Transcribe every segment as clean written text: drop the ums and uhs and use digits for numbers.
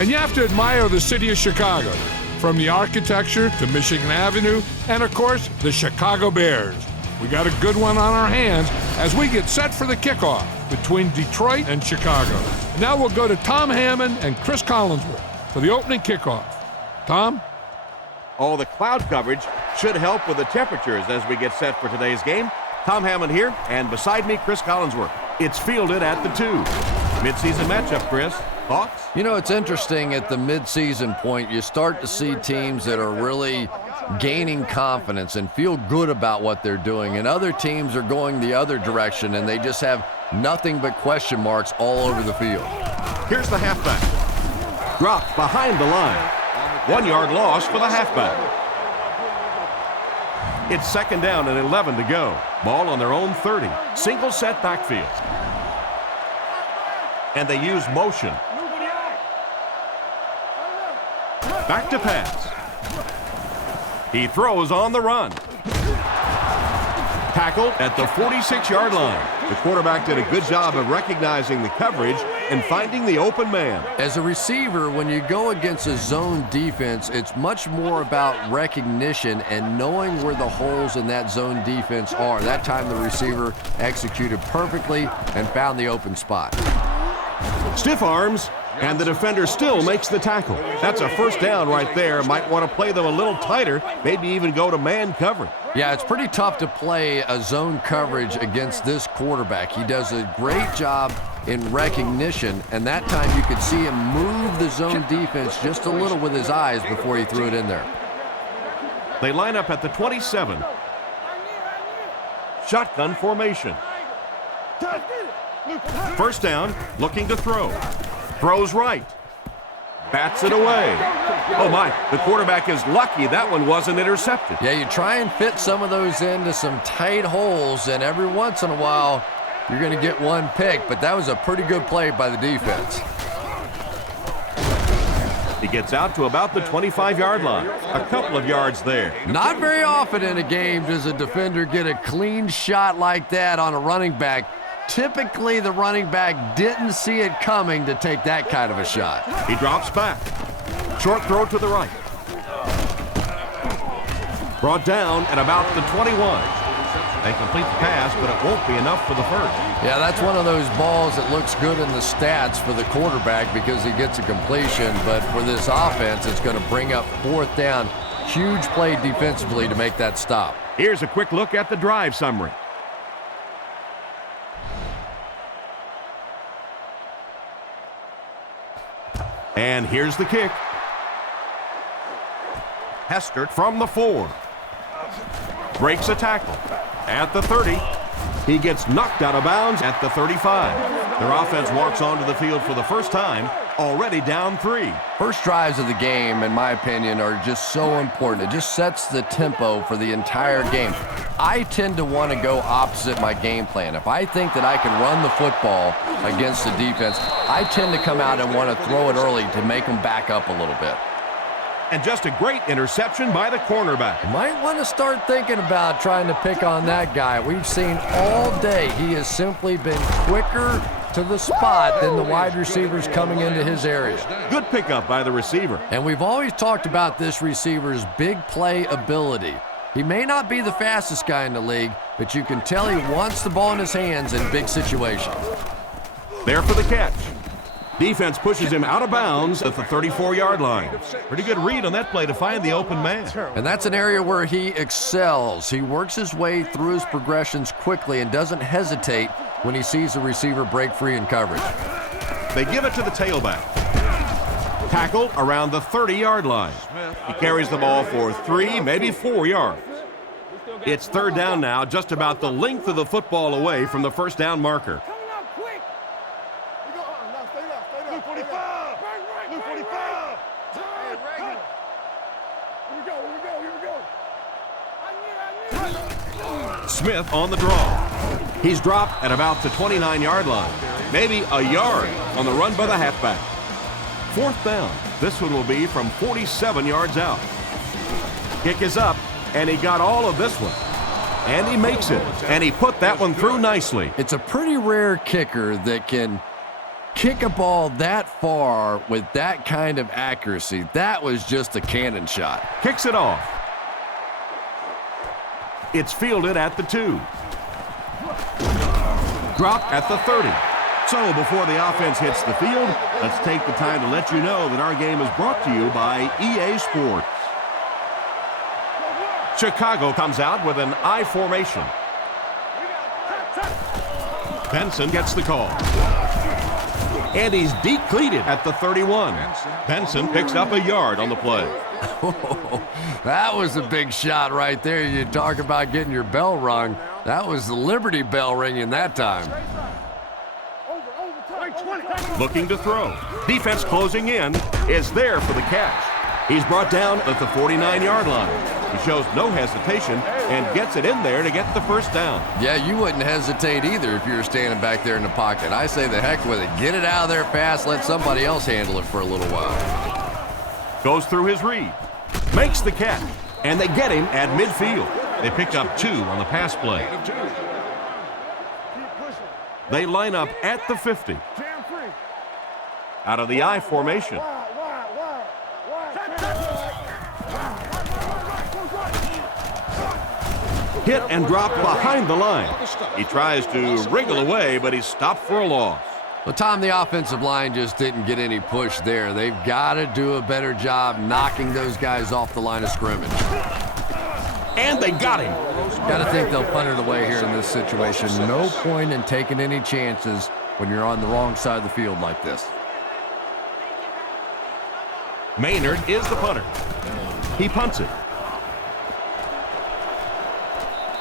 And you have to admire the city of Chicago, from the architecture to Michigan Avenue, and of course, the Chicago Bears. We got a good one on our hands as we get set for the kickoff between Detroit and Chicago. And now we'll go to Tom Hammond and Chris Collinsworth for the opening kickoff. Tom? Oh, the cloud coverage should help with the temperatures as we get set for today's game. Tom Hammond here, and beside me, Chris Collinsworth. It's fielded at the 2. Midseason matchup, Chris. Thoughts? You know, it's interesting at the midseason point, you start to see teams that are really gaining confidence and feel good about what they're doing, and other teams are going the other direction, and they just have nothing but question marks all over the field. Here's the halfback. Dropped behind the line. 1 yard loss for the halfback. It's second down and 11 to go. Ball on their own 30. Single set backfield. And they use motion. Back to pass. He throws on the run. Tackled at the 46-yard line. The quarterback did a good job of recognizing the coverage and finding the open man. As a receiver, when you go against a zone defense, it's much more about recognition and knowing where the holes in that zone defense are. That time the receiver executed perfectly and found the open spot. Stiff arms, and the defender still makes the tackle. That's a first down right there. Might want to play them a little tighter, maybe even go to man coverage. Yeah, it's pretty tough to play a zone coverage against this quarterback. He does a great job in recognition, and that time you could see him move the zone defense just a little with his eyes before he threw it in there. They line up at the 27. Shotgun formation. First down, looking to throw. Throws right. Bats it away. Oh my, the quarterback is lucky that one wasn't intercepted. Yeah, you try and fit some of those into some tight holes, and every once in a while you're going to get one pick, but that was a pretty good play by the defense. He gets out to about the 25-yard line. A couple of yards there. Not very often in a game does a defender get a clean shot like that on a running back. Typically, the running back didn't see it coming to take that kind of a shot. He drops back. Short throw to the right. Brought down at about the 21. They complete the pass, but it won't be enough for the first. Yeah, that's one of those balls that looks good in the stats for the quarterback because he gets a completion, but for this offense, it's going to bring up fourth down. Huge play defensively to make that stop. Here's a quick look at the drive summary. And here's the kick. Hester from the 4. Breaks a tackle at the 30. He gets knocked out of bounds at the 35. Their offense walks onto the field for the first time, already down 3. First drives of the game, in my opinion, are just so important. It just sets the tempo for the entire game. I tend to want to go opposite my game plan. If I think that I can run the football against the defense, I tend to come out and want to throw it early to make them back up a little bit. And just a great interception by the cornerback. Might want to start thinking about trying to pick on that guy. We've seen all day he has simply been quicker to the spot than the wide receivers coming into his area. Good pickup by the receiver. And we've always talked about this receiver's big play ability. He may not be the fastest guy in the league, but you can tell he wants the ball in his hands in big situations. There for the catch. Defense pushes him out of bounds at the 34-yard line. Pretty good read on that play to find the open man. And that's an area where he excels. He works his way through his progressions quickly and doesn't hesitate when he sees the receiver break free in coverage. They give it to the tailback. Tackled around the 30-yard line. He carries the ball for 3, maybe 4 yards. It's third down now, just about the length of the football away from the first down marker. Smith on the draw. He's dropped at about the 29-yard line. Maybe a yard on the run by the halfback. Fourth down. This one will be from 47 yards out. Kick is up, and he got all of this one. And he makes it. And he put that one through nicely. It's a pretty rare kicker that can Kick a ball that far with that kind of accuracy, that was just a cannon shot. Kicks it off. It's fielded at the 2. Dropped at the 30. So before the offense hits the field, let's take the time to let you know that our game is brought to you by EA Sports. Chicago comes out with an I formation. Benson gets the call. And he's deep-cleated at the 31. Benson picks up a yard on the play. That was a big shot right there. You talk about getting your bell rung. That was the Liberty Bell ringing that time. Looking to throw. Defense closing in, is there for the catch. He's brought down at the 49-yard line. He shows no hesitation and gets it in there to get the first down. Yeah, you wouldn't hesitate either if you were standing back there in the pocket. I say the heck with it. Get it out of there fast. Let somebody else handle it for a little while. Goes through his read. Makes the catch. And they get him at midfield. They pick up 2 on the pass play. They line up at the 50. Out of the I formation. Hit and drop behind the line. He tries to wriggle away, but he's stopped for a loss. Well, Tom, the offensive line just didn't get any push there. They've got to do a better job knocking those guys off the line of scrimmage. And they got him. Got to think they'll punt it away here in this situation. No point in taking any chances when you're on the wrong side of the field like this. Maynard is the punter. He punts it.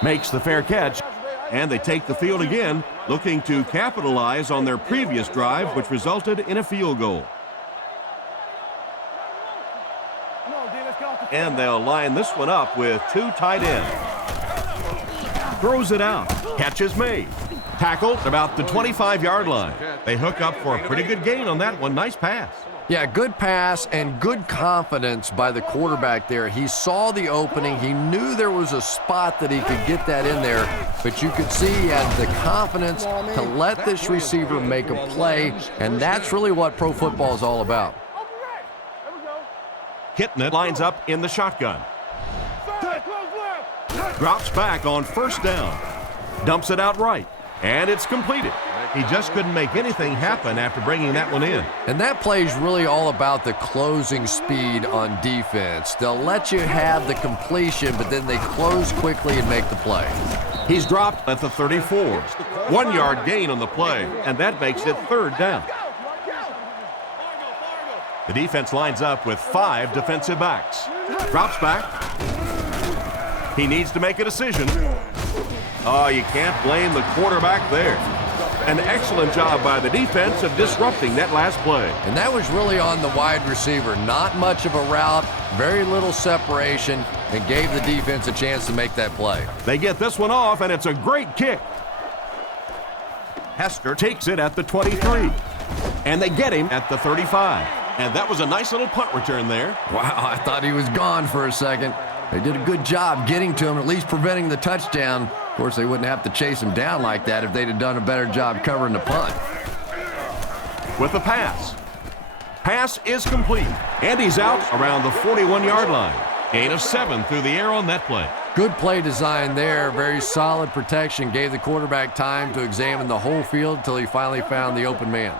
Makes the fair catch, and they take the field again, looking to capitalize on their previous drive, which resulted in a field goal. And they'll line this one up with 2 tight ends. Throws it out. Catch is made. Tackled about the 25-yard line. They hook up for a pretty good gain on that one. Nice pass. Yeah, good pass and good confidence by the quarterback there. He saw the opening. He knew there was a spot that he could get that in there, but you could see he had the confidence to let this receiver make a play, and that's really what pro football is all about. Kitna lines up in the shotgun. Drops back on first down. Dumps it out right, and it's completed. He just couldn't make anything happen after bringing that one in. And that play is really all about the closing speed on defense. They'll let you have the completion, but then they close quickly and make the play. He's dropped at the 34. 1-yard gain on the play, and that makes it 3rd down. The defense lines up with 5 defensive backs. Drops back. He needs to make a decision. Oh, you can't blame the quarterback there. An excellent job by the defense of disrupting that last play. And that was really on the wide receiver. Not much of a route, very little separation, and gave the defense a chance to make that play. They get this one off, and it's a great kick. Hester takes it at the 23. And they get him at the 35. And that was a nice little punt return there. Wow, I thought he was gone for a second. They did a good job getting to him, at least preventing the touchdown. Of course, they wouldn't have to chase him down like that if they'd have done a better job covering the punt. With the pass. Pass is complete. And he's out around the 41-yard line. Gain of 7 through the air on that play. Good play design there. Very solid protection. Gave the quarterback time to examine the whole field until he finally found the open man.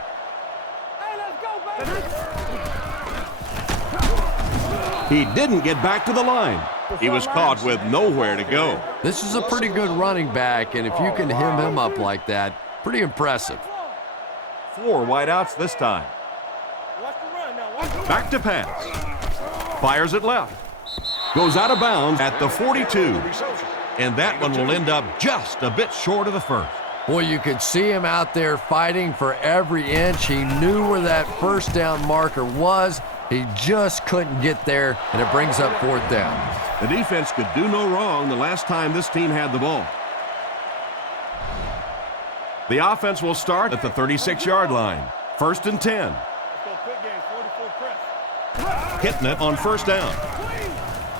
He didn't get back to the line. He was caught with nowhere to go. This is a pretty good running back, and if you can hem him up like that, pretty impressive. 4 wideouts this time. Back to pass. Fires it left. Goes out of bounds at the 42. And that one will end up just a bit short of the first. Boy, you could see him out there fighting for every inch. He knew where that first down marker was. He just couldn't get there, and it brings up 4th down. The defense could do no wrong the last time this team had the ball. The offense will start at the 36-yard line. 1st and 10. Hitting it on first down.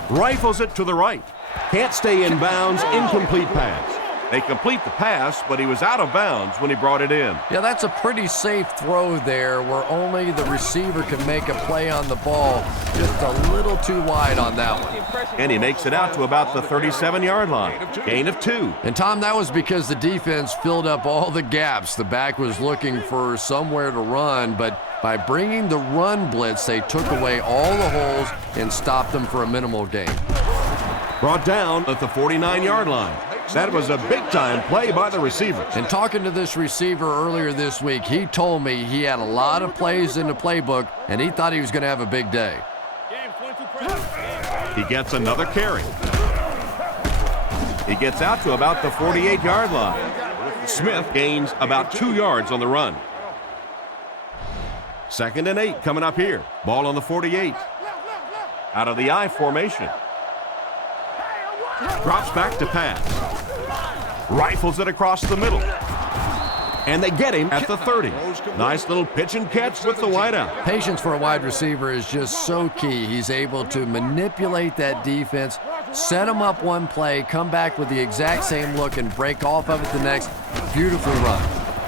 Rifles it to the right. Can't stay in bounds. Incomplete pass. They complete the pass, but he was out of bounds when he brought it in. Yeah, that's a pretty safe throw there where only the receiver can make a play on the ball. Just a little too wide on that one. And he makes it out to about the 37-yard line. Gain of 2. And, Tom, that was because the defense filled up all the gaps. The back was looking for somewhere to run, but by bringing the run blitz, they took away all the holes and stopped them for a minimal gain. Brought down at the 49-yard line. That was a big-time play by the receiver. And talking to this receiver earlier this week, he told me he had a lot of plays in the playbook, and he thought he was going to have a big day. He gets another carry. He gets out to about the 48-yard line. Smith gains about 2 yards on the run. 2nd and 8 coming up here. Ball on the 48. Out of the I formation. Drops back to pass. Rifles it across the middle. And they get him at the 30. Nice little pitch and catch with the wideout. Patience for a wide receiver is just so key. He's able to manipulate that defense, set them up one play, come back with the exact same look, and break off of it the next. Beautifully run.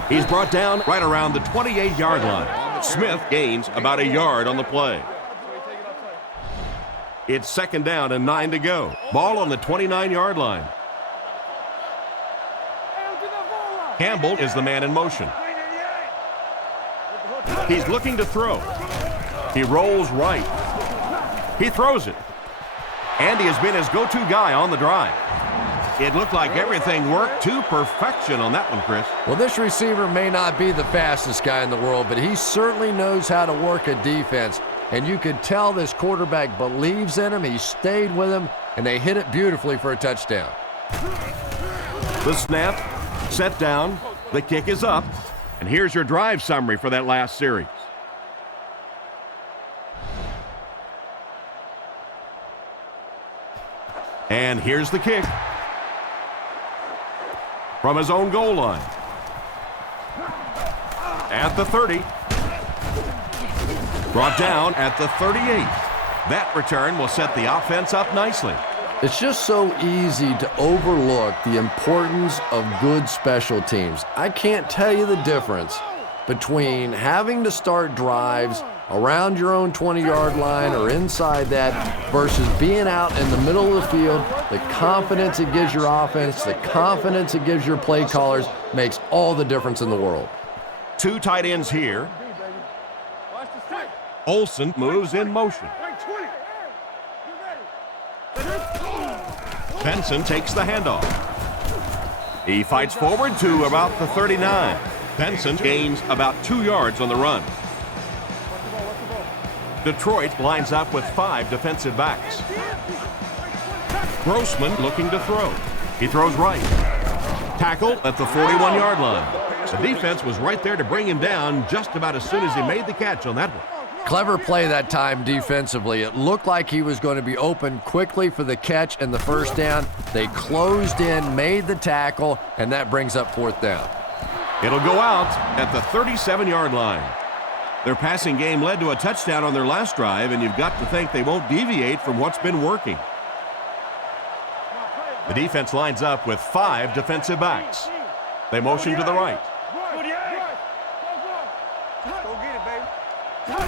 He's brought down right around the 28-yard line. Smith gains about a yard on the play. It's 2nd down and 9 to go. Ball on the 29-yard line. Campbell is the man in motion. He's looking to throw. He rolls right. He throws it. And he has been his go-to guy on the drive. It looked like everything worked to perfection on that one, Chris. Well, this receiver may not be the fastest guy in the world, but he certainly knows how to work a defense. And you could tell this quarterback believes in him. He stayed with him, and they hit it beautifully for a touchdown. The snap, set down, the kick is up, and here's your drive summary for that last series. And here's the kick. From his own goal line. At the 30. Brought down at the 38. That return will set the offense up nicely. It's just so easy to overlook the importance of good special teams. I can't tell you the difference between having to start drives around your own 20-yard line or inside that versus being out in the middle of the field. The confidence it gives your offense, the confidence it gives your play callers makes all the difference in the world. 2 tight ends here. Olsen moves in motion. Benson takes the handoff. He fights forward to about the 39. Benson gains about 2 yards on the run. Detroit lines up with 5 defensive backs. Grossman looking to throw. He throws right. Tackle at the 41-yard line. The defense was right there to bring him down just about as soon as he made the catch on that one. Clever play that time defensively. It looked like he was going to be open quickly for the catch and the first down. They closed in, made the tackle, and that brings up 4th down. It'll go out at the 37-yard line. Their passing game led to a touchdown on their last drive, and you've got to think they won't deviate from what's been working. The defense lines up with 5 defensive backs. They motion to the right.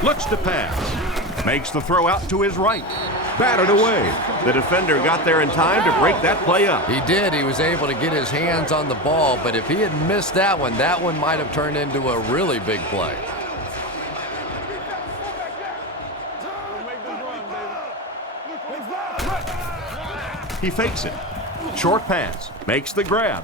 Looks to pass. Makes the throw out to his right. Batted away. The defender got there in time to break that play up. He did. He was able to get his hands on the ball, but if he had missed that one might have turned into a really big play. He fakes it. Short pass. Makes the grab.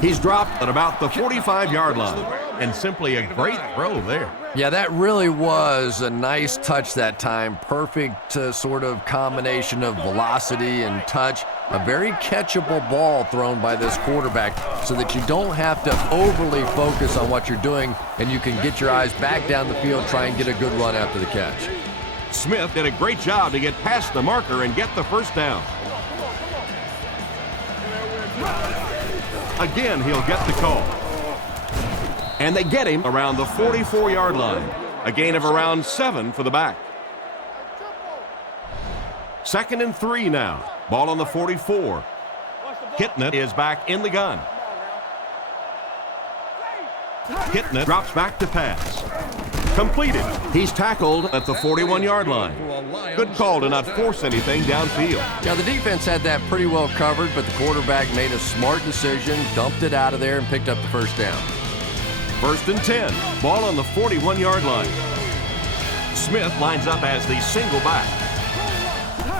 He's dropped at about the 45-yard line. And simply a great throw there. Yeah, that really was a nice touch that time. Perfect sort of combination of velocity and touch. A very catchable ball thrown by this quarterback so that you don't have to overly focus on what you're doing and you can get your eyes back down the field, try and get a good run after the catch. Smith did a great job to get past the marker and get the first down. Again, he'll get the call. And they get him around the 44-yard line. A gain of around 7 for the back. 2nd and 3 now. Ball on the 44. Kitna is back in the gun. Kitna drops back to pass. Completed. He's tackled at the 41-yard line. Good call to not force anything downfield. Yeah, the defense had that pretty well covered, but the quarterback made a smart decision, dumped it out of there, and picked up the first down. 1st and 10. Ball on the 41-yard line. Smith lines up as the single back.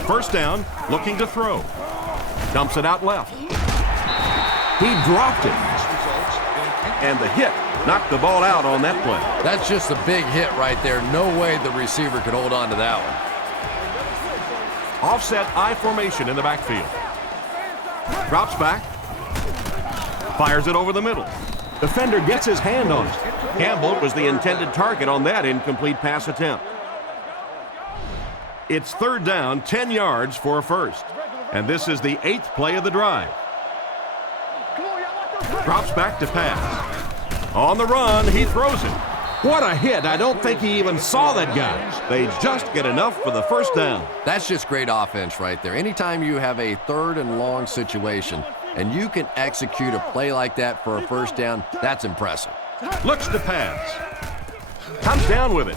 1st down, looking to throw. Dumps it out left. He dropped it. And the hit knocked the ball out on that play. That's just a big hit right there. No way the receiver could hold on to that one. Offset I formation in the backfield. Drops back. Fires it over the middle. Defender gets his hand on it. Campbell was the intended target on that incomplete pass attempt. It's 3rd down, 10 yards for a first. And this is the 8th play of the drive. Drops back to pass. On the run, he throws it. What a hit. I don't think he even saw that guy. They just get enough for the first down. That's just great offense right there. Anytime you have a 3rd and long situation and you can execute a play like that for a first down, that's impressive. Looks to pass. Comes down with it.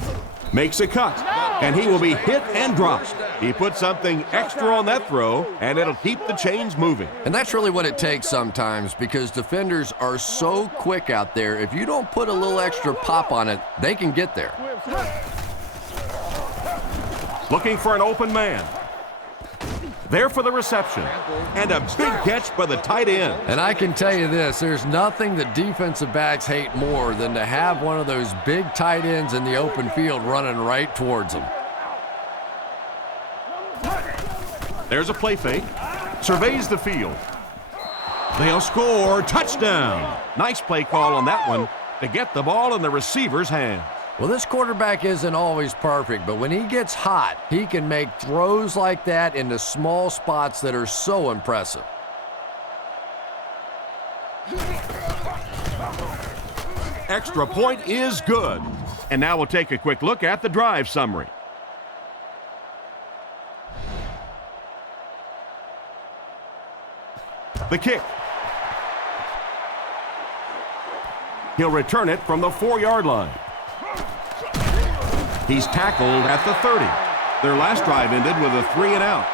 Makes a cut. And he will be hit and dropped. He put something extra on that throw, and it'll keep the chains moving. And that's really what it takes sometimes, because defenders are so quick out there. If you don't put a little extra pop on it, they can get there. Looking for an open man. There for the reception. And a big catch by the tight end. And I can tell you this, there's nothing that defensive backs hate more than to have one of those big tight ends in the open field running right towards them. There's a play fake. Surveys the field. They'll score. Touchdown. Nice play call on that one to get the ball in the receiver's hand. Well, this quarterback isn't always perfect, but when he gets hot, he can make throws like that into small spots that are so impressive. Extra point is good. And now we'll take a quick look at the drive summary. The kick. He'll return it from the 4-yard line. He's tackled at the 30. Their last drive ended with a 3-and-out.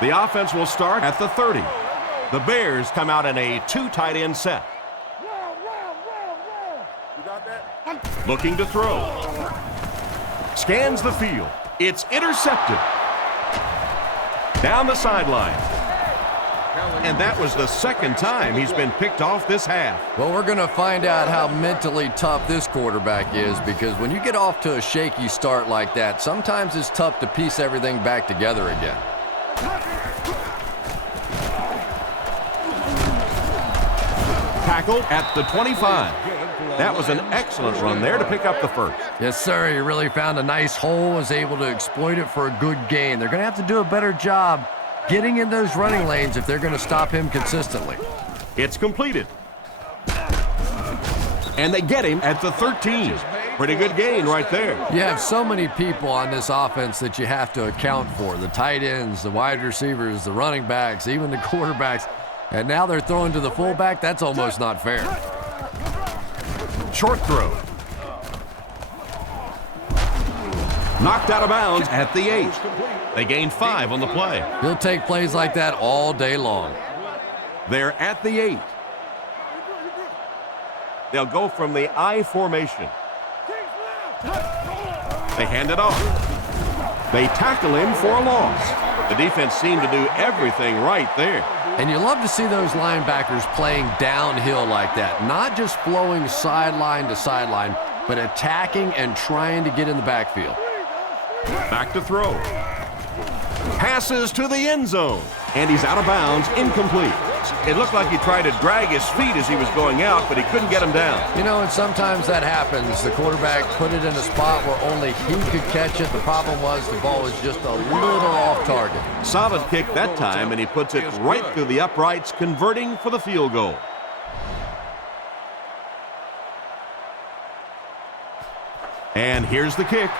The offense will start at the 30. The Bears come out in a 2 tight end set. Looking to throw. Scans the field. It's intercepted. Down the sideline. And that was the 2nd time he's been picked off this half. Well, we're going to find out how mentally tough this quarterback is, because when you get off to a shaky start like that, sometimes it's tough to piece everything back together again. Tackle at the 25. That was an excellent run there to pick up the first. Yes, sir. He really found a nice hole, was able to exploit it for a good gain. They're going to have to do a better job getting in those running lanes if they're going to stop him consistently. It's completed. And they get him at the 13. Pretty good gain right there. You have so many people on this offense that you have to account for. The tight ends, the wide receivers, the running backs, even the quarterbacks. And now they're throwing to the fullback. That's almost not fair. Short throw. Knocked out of bounds at the 8. They gain 5 on the play. He'll take plays like that all day long. They're at the 8. They'll go from the I formation. They hand it off. They tackle him for a loss. The defense seemed to do everything right there. And you love to see those linebackers playing downhill like that, not just flowing sideline to sideline, but attacking and trying to get in the backfield. Back to throw. Passes to the end zone. And he's out of bounds, incomplete. It looked like he tried to drag his feet as he was going out, but he couldn't get him down. You know, and sometimes that happens. The quarterback put it in a spot where only he could catch it. The problem was the ball was just a little off target. Solid kick that time, and he puts it right through the uprights, converting for the field goal. And here's the kick.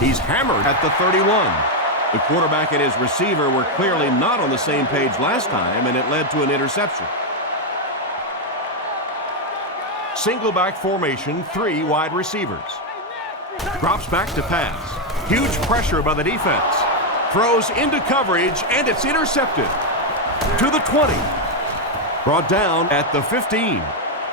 He's hammered at the 31. The quarterback and his receiver were clearly not on the same page last time, and it led to an interception. Single back formation, 3 wide receivers. Drops back to pass. Huge pressure by the defense. Throws into coverage, and it's intercepted. To the 20. Brought down at the 15.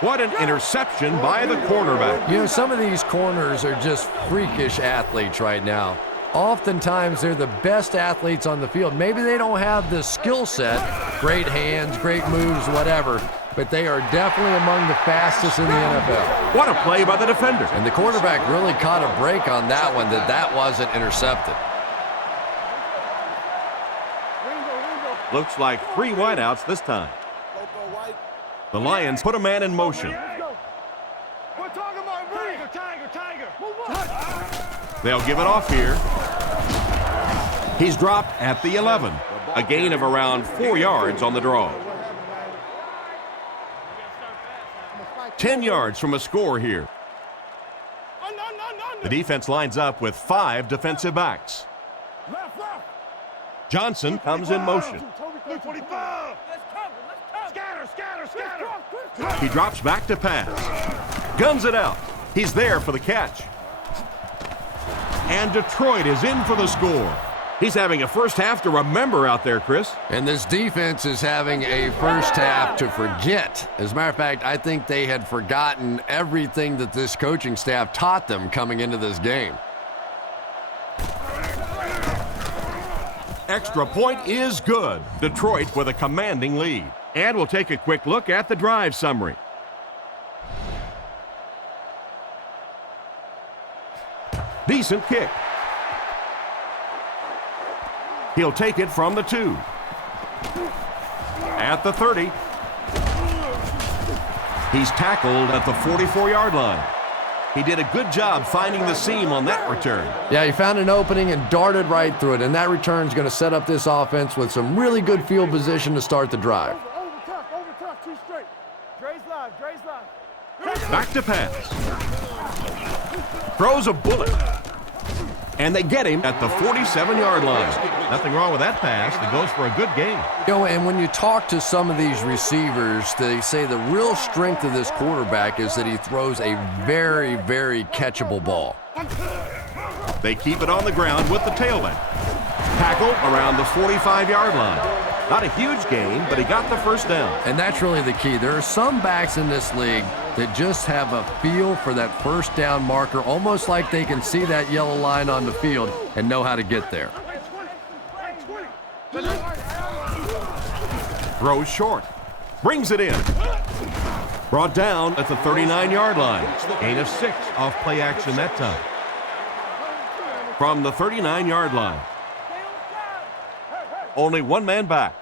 What an interception by the quarterback. You know, some of these corners are just freakish athletes right now. Oftentimes, they're the best athletes on the field. Maybe they don't have the skill set, great hands, great moves, whatever, but they are definitely among the fastest in the NFL. What a play by the defender. And the quarterback really caught a break on that one, that wasn't intercepted. Looks like 3 wideouts this time. The Lions put a man in motion. They'll give it off here. He's dropped at the 11. A gain of around 4 yards on the draw. 10 yards from a score here. The defense lines up with 5 defensive backs. Johnson comes in motion. He drops back to pass. Guns it out. He's there for the catch. And Detroit is in for the score. He's having a first half to remember out there, Chris. And this defense is having a first half to forget. As a matter of fact, I think they had forgotten everything that this coaching staff taught them coming into this game. Extra point is good. Detroit with a commanding lead. And we'll take a quick look at the drive summary. Decent kick. He'll take it from the 2. At the 30. He's tackled at the 44-yard line. He did a good job finding the seam on that return. Yeah, he found an opening and darted right through it, and that return is going to set up this offense with some really good field position to start the drive. Back to pass. Throws a bullet. And they get him at the 47-yard line. Nothing wrong with that pass. That goes for a good gain. You know, and when you talk to some of these receivers, they say the real strength of this quarterback is that he throws a very, very catchable ball. They keep it on the ground with the tailback. Tackle around the 45-yard line. Not a huge gain, but he got the first down. And that's really the key. There are some backs in this league that just have a feel for that first down marker, almost like they can see that yellow line on the field and know how to get there. Throws short. Brings it in. Brought down at the 39-yard line. Gain of 6 off play action that time. From the 39-yard line. Only one man back.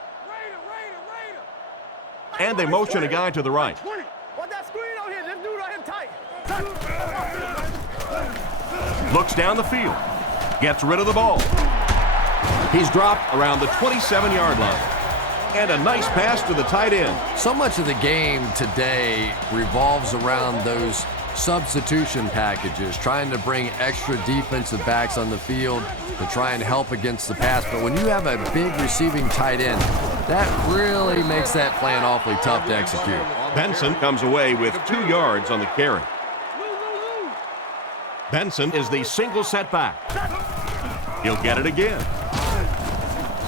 And they motion a guy to the right. Looks down the field. Gets rid of the ball. He's dropped around the 27-yard line. And a nice pass to the tight end. So much of the game today revolves around those substitution packages, trying to bring extra defensive backs on the field to try and help against the pass. But when you have a big receiving tight end, that really makes that plan awfully tough to execute. Benson comes away with 2 yards on the carry. Benson is the single setback. He'll get it again.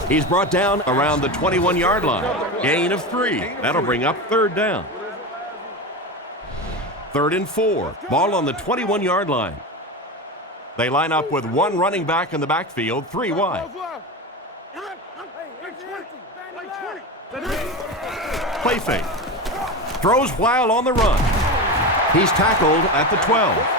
He's brought down around the 21-yard line. Gain of 3. That'll bring up 3rd down. 3rd and 4. Ball on the 21-yard line. They line up with 1 running back in the backfield, 3 wide. Play fake. Throws while on the run. He's tackled at the 12.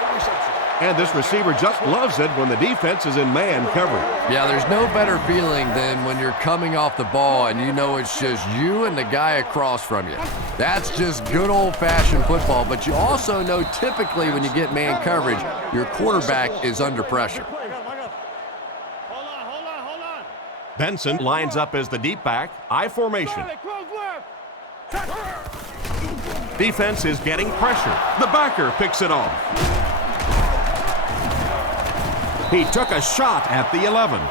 And this receiver just loves it when the defense is in man coverage. Yeah, there's no better feeling than when you're coming off the ball and you know it's just you and the guy across from you. That's just good old-fashioned football, but you also know typically when you get man coverage, your quarterback is under pressure. Benson lines up as the deep back, I formation. Defense is getting pressure. The backer picks it off. He took a shot at the 11.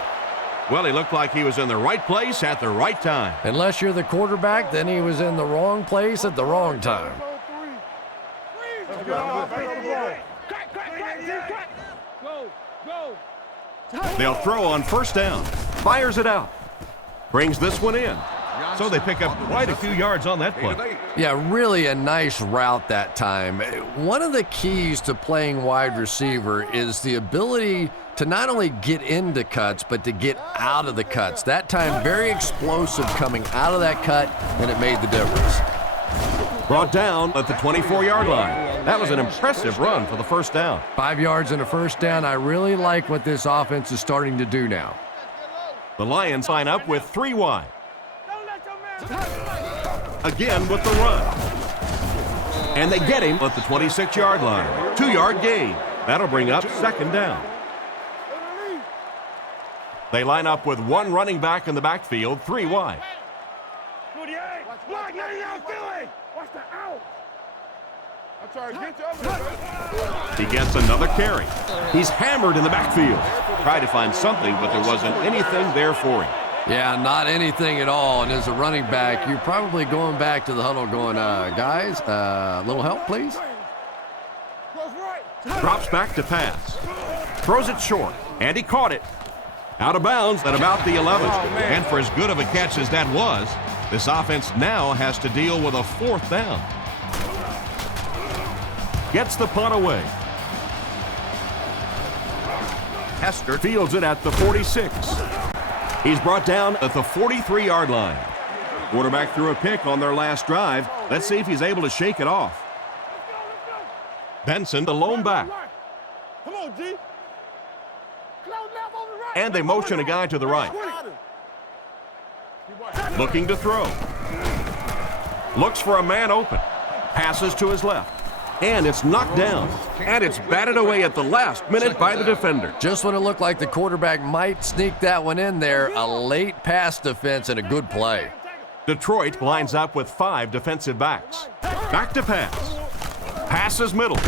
Well, he looked like he was in the right place at the right time. Unless you're the quarterback, then he was in the wrong place at the wrong time. They'll throw on first down. Fires it out. Brings this one in. So they pick up quite a few yards on that play. Yeah, really a nice route that time. One of the keys to playing wide receiver is the ability to not only get into cuts, but to get out of the cuts. That time, very explosive coming out of that cut, and it made the difference. Brought down at the 24-yard line. That was an impressive run for the first down. 5 yards and a first down. I really like what this offense is starting to do now. The Lions line up with 3 wide. Again with the run. And they get him at the 26-yard line. 2-yard gain. That'll bring up second down. They line up with 1 running back in the backfield, 3 wide. He gets another carry. He's hammered in the backfield. Tried to find something, but there wasn't anything there for him. Yeah, not anything at all. And as a running back, you're probably going back to the huddle going, guys, a little help, please? Drops back to pass. Throws it short, and he caught it. Out of bounds at about the 11. And for as good of a catch as that was, this offense now has to deal with a 4th down. Gets the punt away. Hester fields it at the 46. He's brought down at the 43-yard line. Quarterback threw a pick on their last drive. Let's see if he's able to shake it off. Benson, the lone back. Come on, G. And they motion a guy to the right. Looking to throw. Looks for a man open. Passes to his left. And it's knocked down. And it's batted away at the last minute by the defender. Just when it looked like the quarterback might sneak that one in there, a late pass defense and a good play. Detroit lines up with 5 defensive backs. Back to pass. Passes middle.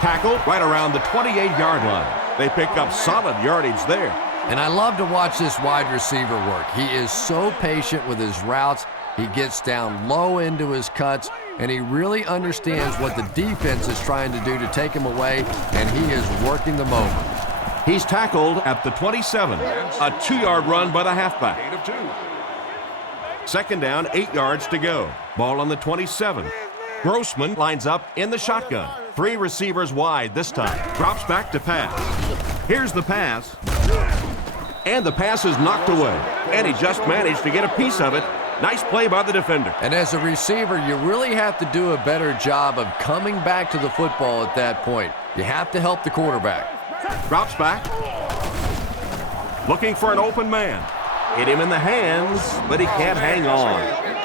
Tackle right around the 28-yard line. They pick up solid yardage there. And I love to watch this wide receiver work. He is so patient with his routes. He gets down low into his cuts, and he really understands what the defense is trying to do to take him away, and he is working them over. He's tackled at the 27. A 2-yard run by the halfback. Second down, 8 yards to go. Ball on the 27. Grossman lines up in the shotgun. 3 receivers wide this time. Drops back to pass. Here's the pass. And the pass is knocked away. And he just managed to get a piece of it. Nice play by the defender. And as a receiver, you really have to do a better job of coming back to the football at that point. You have to help the quarterback. Drops back. Looking for an open man. Hit him in the hands, but he can't hang on.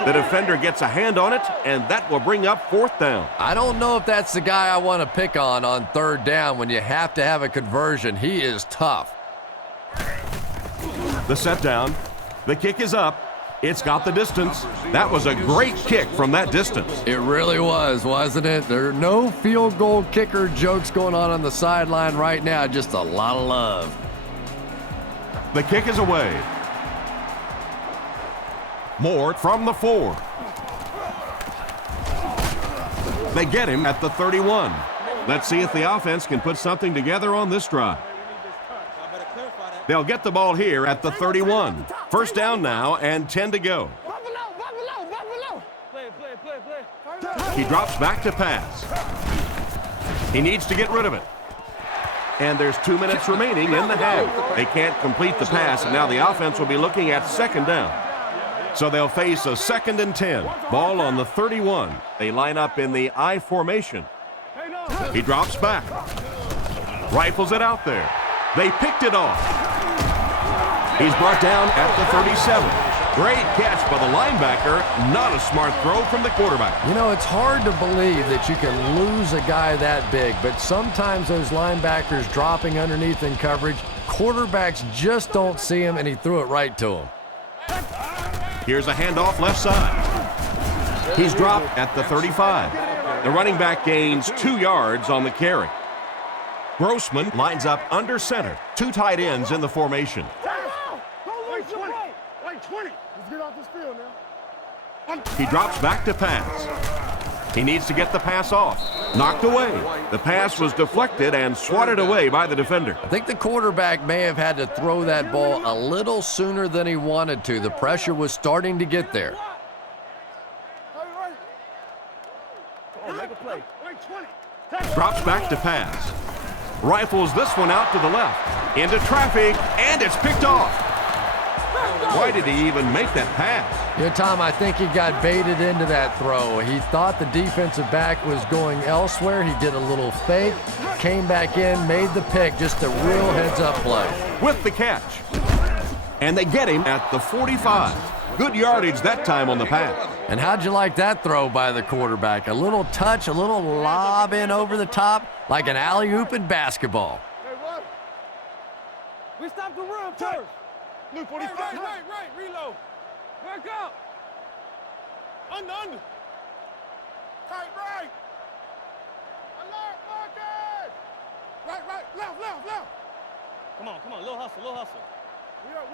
The defender gets a hand on it, and that will bring up 4th down. I don't know if that's the guy I want to pick on 3rd down when you have to have a conversion. He is tough. The set down. The kick is up. It's got the distance. That was a great kick from that distance. It really was, wasn't it? There are no field goal kicker jokes going on the sideline right now. Just a lot of love. The kick is away. Moore from the 4. They get him at the 31. Let's see if the offense can put something together on this drive. They'll get the ball here at the 31. First down now and 10 to go. He drops back to pass. He needs to get rid of it. And there's 2 minutes remaining in the half. They can't complete the pass, and now the offense will be looking at second down. So they'll face a 2nd and 10. Ball on the 31. They line up in the I formation. He drops back. Rifles it out there. They picked it off. He's brought down at the 37. Great catch by the linebacker. Not a smart throw from the quarterback. You know, it's hard to believe that you can lose a guy that big, but sometimes those linebackers dropping underneath in coverage, quarterbacks just don't see him, and he threw it right to him. Here's a handoff left side. He's dropped at the 35. The running back gains 2 yards on the carry. Grossman lines up under center. Two tight ends in the formation. Wait 20. Wait 20. Let's get off this field now. He drops back to pass. He needs to get the pass off. Knocked away. The pass was deflected and swatted away by the defender. I think the quarterback may have had to throw that ball a little sooner than he wanted to. The pressure was starting to get there. Drops back to pass. Rifles this one out to the left. Into traffic, and it's picked off. Why did he even make that pass? Yeah, Tom, I think he got baited into that throw. He thought the defensive back was going elsewhere. He did a little fake, came back in, made the pick. Just a real heads-up play. With the catch. And they get him at the 45. Good yardage that time on the pass. And how'd you like that throw by the quarterback? A little touch, a little lob in over the top, like an alley-oop in basketball. Hey, what? We stopped the run first. Look, 45. Right. Reload. Back up. Under. Tight right. Alert, Marcus. Right. Left. Come on. Little hustle. We up.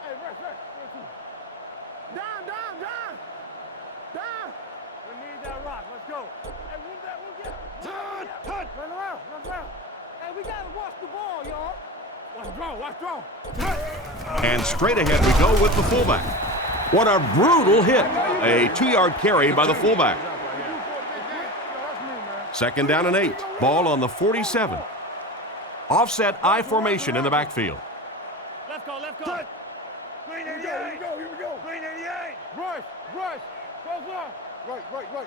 Hey, right. Down. We need that rock. Let's go. Hey, we'll get. Touch. Run around. Hey, we gotta watch the ball, y'all. Watch draw. And straight ahead we go with the fullback. What a brutal hit. A 2-yard carry by the fullback. Second down and 8. Ball on the 47. Offset I formation in the backfield. Let's go. Green 88. Here we go. Green 88. Rush. Go. Right.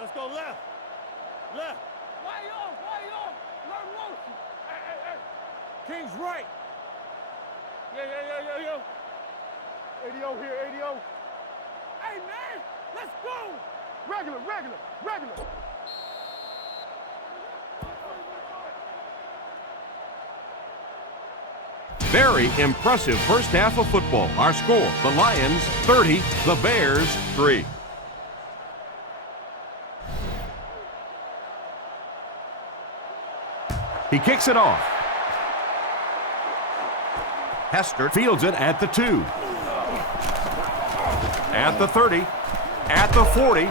Let's go left. Why off? Learn motion. Hey. King's right. Yeah. ADO here, ADO. Hey, man, let's go. Regular. Very impressive first half of football. Our score, the Lions 30, the Bears 3. He kicks it off. Hester fields it at the 2. At the 30. At the 40.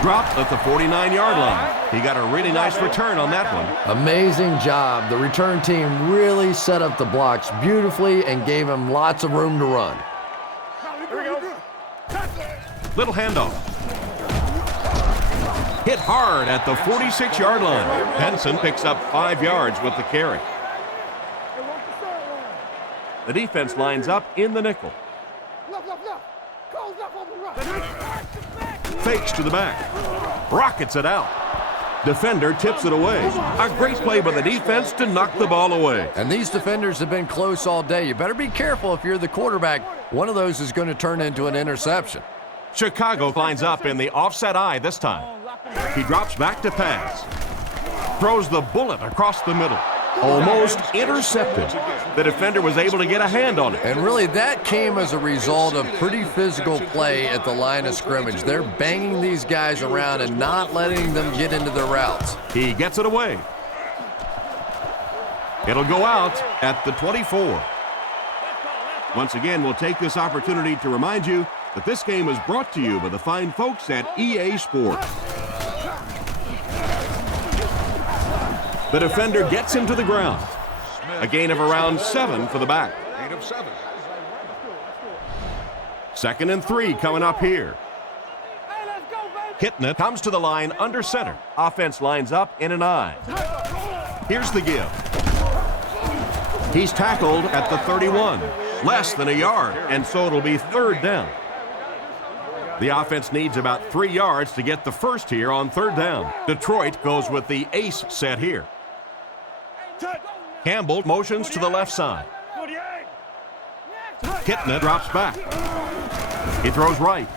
Dropped at the 49-yard line. He got a really nice return on that one. Amazing job. The return team really set up the blocks beautifully and gave him lots of room to run. Little handoff. Hit hard at the 46-yard line. Benson picks up 5 yards with the carry. The defense lines up in the nickel. Fakes to the back. Rockets it out. Defender tips it away. A great play by the defense to knock the ball away. And these defenders have been close all day. You better be careful if you're the quarterback. One of those is going to turn into an interception. Chicago lines up in the offset I this time. He drops back to pass. Throws the bullet across the middle. Almost intercepted. The defender was able to get a hand on it. And really, that came as a result of pretty physical play at the line of scrimmage. They're banging these guys around and not letting them get into their routes. He gets it away. It'll go out at the 24. Once again, we'll take this opportunity to remind you that this game is brought to you by the fine folks at EA Sports. The defender gets him to the ground. A gain of around 7 for the back. Second and 3 coming up here. Hitting it comes to the line under center. Offense lines up in an I. Here's the give. He's tackled at the 31. Less than a yard, and so it'll be third down. The offense needs about 3 yards to get the first here on third down. Detroit goes with the ace set here. Campbell motions to the left side. Kitna drops back. He throws right.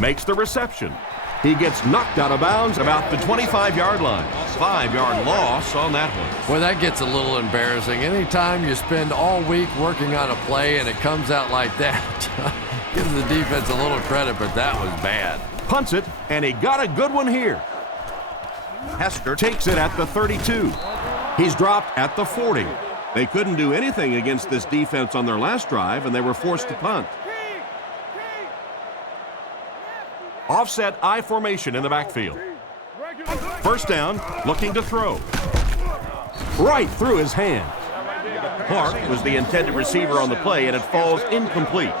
Makes the reception. He gets knocked out of bounds about the 25-yard line. 5-yard loss on that one. Well, that gets a little embarrassing. Anytime you spend all week working on a play and it comes out like that, give the defense a little credit, but that was bad. Punts it, and he got a good one here. Hester takes it at the 32. He's dropped at the 40. They couldn't do anything against this defense on their last drive, and they were forced to punt. Offset I formation in the backfield. First down, looking to throw. Right through his hands. Clark was the intended receiver on the play, and it falls incomplete.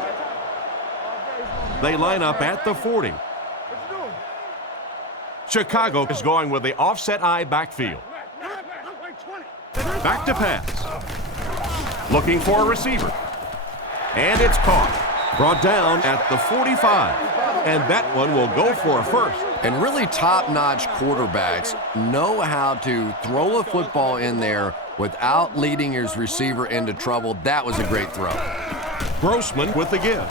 They line up at the 40. Chicago is going with the offset I backfield. Back to pass. Looking for a receiver. And it's caught. Brought down at the 45. And that one will go for a first. And really top-notch quarterbacks know how to throw a football in there without leading his receiver into trouble. That was a great throw. Grossman with the give.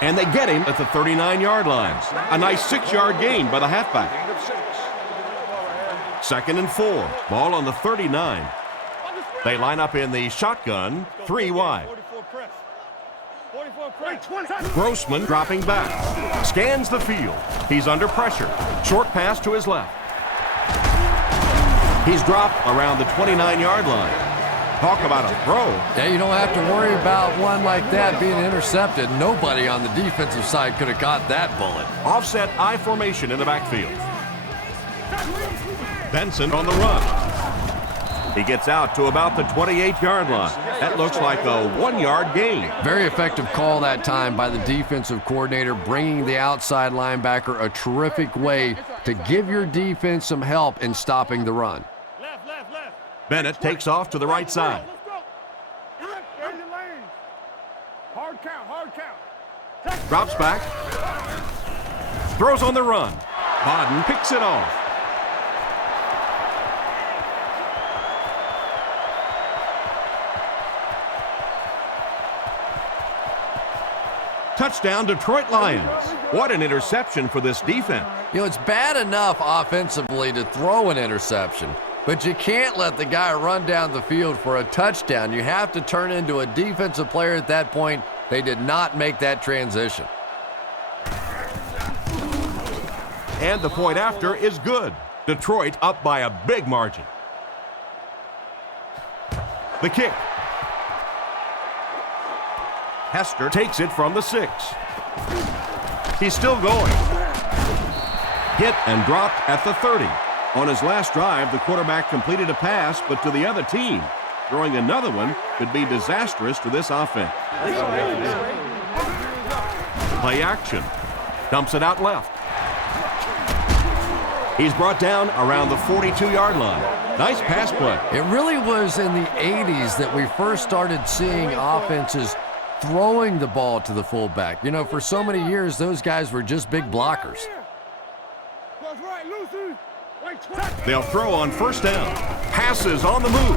And they get him at the 39-yard line. A nice 6-yard gain by the halfback. 2nd and 4. Ball on the 39. They line up in the shotgun, 3 wide. Grossman dropping back. Scans the field. He's under pressure. Short pass to his left. He's dropped around the 29-yard line. Talk about a throw. Yeah, you don't have to worry about one like that being intercepted. Nobody on the defensive side could have caught that bullet. Offset I formation in the backfield. Benson on the run. He gets out to about the 28-yard line. That looks like a 1-yard gain. Very effective call that time by the defensive coordinator, bringing the outside linebacker a terrific way to give your defense some help in stopping the run. Bennett takes off to the right side. Drops back. Throws on the run. Bodden picks it off. Touchdown, Detroit Lions. What an interception for this defense. You know, it's bad enough offensively to throw an interception, but you can't let the guy run down the field for a touchdown. You have to turn into a defensive player at that point. They did not make that transition. And the point after is good. Detroit up by a big margin. The kick. Hester takes it from the 6. He's still going. Hit and dropped at the 30. On his last drive, the quarterback completed a pass, but to the other team. Throwing another one could be disastrous to this offense. Play action. Dumps it out left. He's brought down around the 42-yard line. Nice pass play. It really was in the 80s that we first started seeing offenses throwing the ball to the fullback. You know, for so many years, those guys were just big blockers. They'll throw on first down. Passes on the move.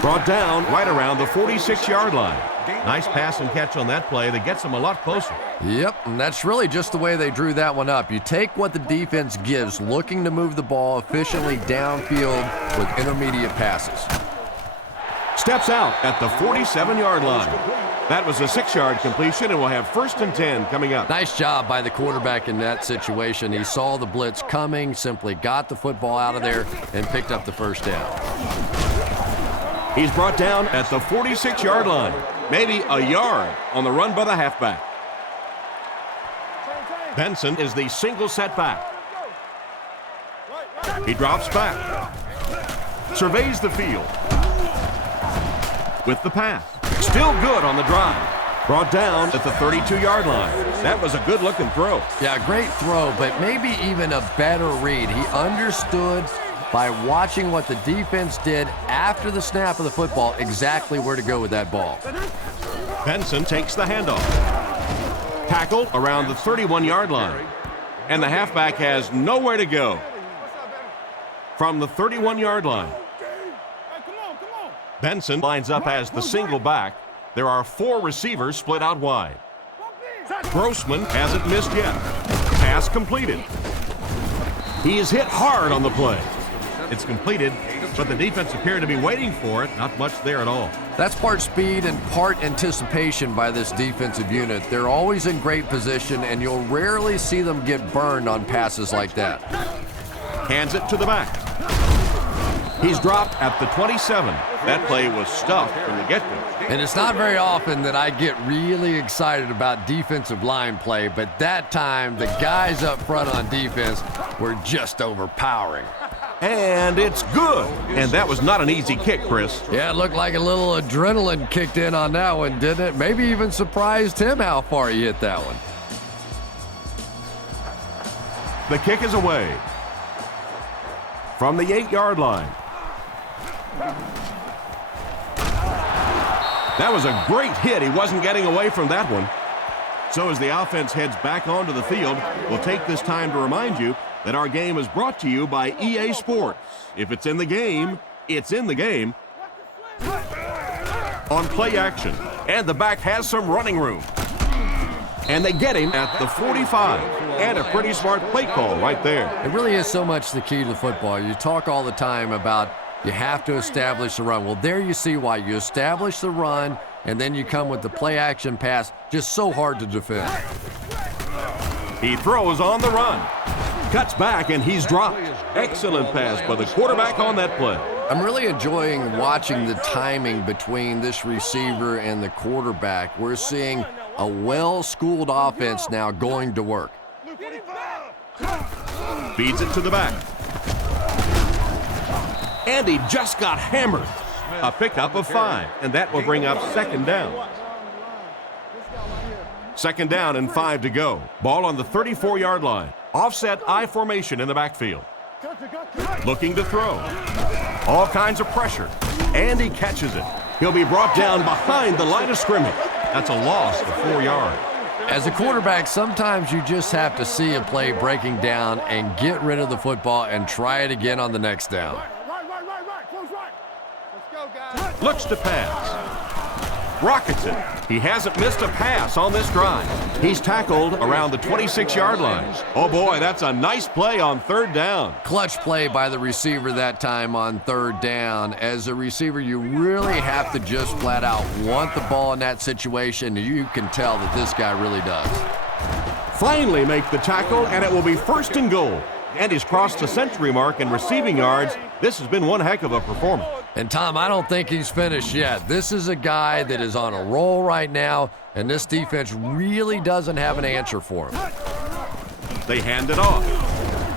Brought down right around the 46-yard line. Nice pass and catch on that play that gets them a lot closer. Yep, and that's really just the way they drew that one up. You take what the defense gives, looking to move the ball efficiently downfield with intermediate passes. Steps out at the 47-yard line. That was a 6-yard completion, and we'll have 1st and 10 coming up. Nice job by the quarterback in that situation. He saw the blitz coming, simply got the football out of there, and picked up the first down. He's brought down at the 46-yard line. Maybe a yard on the run by the halfback. Benson is the single setback. He drops back. Surveys the field. With the pass. Still good on the drive. Brought down at the 32-yard line. That was a good-looking throw. Yeah, great throw, but maybe even a better read. He understood by watching what the defense did after the snap of the football exactly where to go with that ball. Benson takes the handoff. Tackled around the 31-yard line. And the halfback has nowhere to go. From the 31-yard line. Benson lines up as the single back. There are 4 receivers split out wide. Grossman hasn't missed yet. Pass completed. He is hit hard on the play. It's completed, but the defense appeared to be waiting for it. Not much there at all. That's part speed and part anticipation by this defensive unit. They're always in great position, and you'll rarely see them get burned on passes like that. Hands it to the back. He's dropped at the 27. That play was stuffed from the get-go. And it's not very often that I get really excited about defensive line play, but that time the guys up front on defense were just overpowering. And it's good. And that was not an easy kick, Chris. Yeah, it looked like a little adrenaline kicked in on that one, didn't it? Maybe even surprised him how far he hit that one. The kick is away. From the 8-yard line. That was a great hit. He wasn't getting away from that one. So as the offense heads back onto the field, we'll take this time to remind you that our game is brought to you by EA Sports. If it's in the game, it's in the game. On play action. And the back has some running room. And they get him at the 45. And a pretty smart play call right there. It really is so much the key to football. You talk all the time about you have to establish the run. Well, there you see why. You establish the run, and then you come with the play-action pass. Just so hard to defend. He throws on the run. Cuts back, and he's dropped. Excellent pass by the quarterback on that play. I'm really enjoying watching the timing between this receiver and the quarterback. We're seeing a well-schooled offense now going to work. Feeds it to the back. And he just got hammered. A pickup of 5, and that will bring up second down. Second down and 5 to go. Ball on the 34-yard line. Offset I formation in the backfield. Looking to throw. All kinds of pressure. And he catches it. He'll be brought down behind the line of scrimmage. That's a loss of 4 yards. As a quarterback, sometimes you just have to see a play breaking down and get rid of the football and try it again on the next down. Right. Close right. Let's go, guys. Looks to pass. Rockets it. He hasn't missed a pass on this drive. He's tackled around the 26-yard line. Oh, boy, that's a nice play on third down. Clutch play by the receiver that time on third down. As a receiver, you really have to just flat out want the ball in that situation. You can tell that this guy really does. Finally make the tackle, and it will be first and goal. And he's crossed the century mark in receiving yards. This has been one heck of a performance. And Tom, I don't think he's finished yet. This is a guy that is on a roll right now, and this defense really doesn't have an answer for him. They hand it off.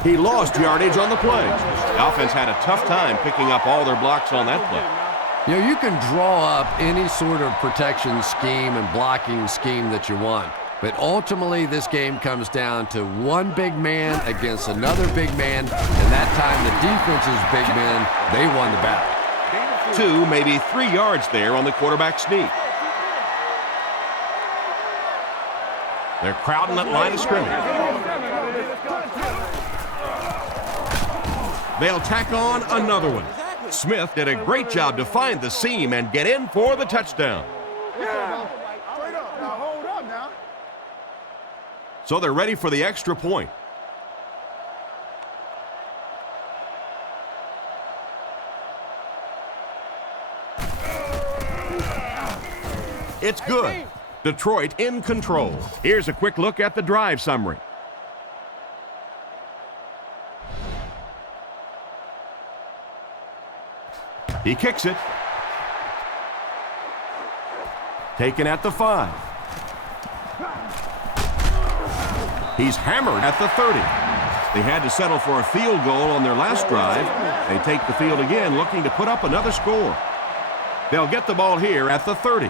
He lost yardage on the play. The offense had a tough time picking up all their blocks on that play. You know, you can draw up any sort of protection scheme and blocking scheme that you want. But ultimately, this game comes down to one big man against another big man, and that time the defense's big men, they won the battle. 2, maybe 3 yards there on the quarterback sneak. They're crowding that line of scrimmage. They'll tack on another one. Smith did a great job to find the seam and get in for the touchdown. Straight up. Now hold up now. So they're ready for the extra point. It's good. Detroit in control. Here's a quick look at the drive summary. He kicks it. Taken at the 5. He's hammered at the 30. They had to settle for a field goal on their last drive. They take the field again, looking to put up another score. They'll get the ball here at the 30.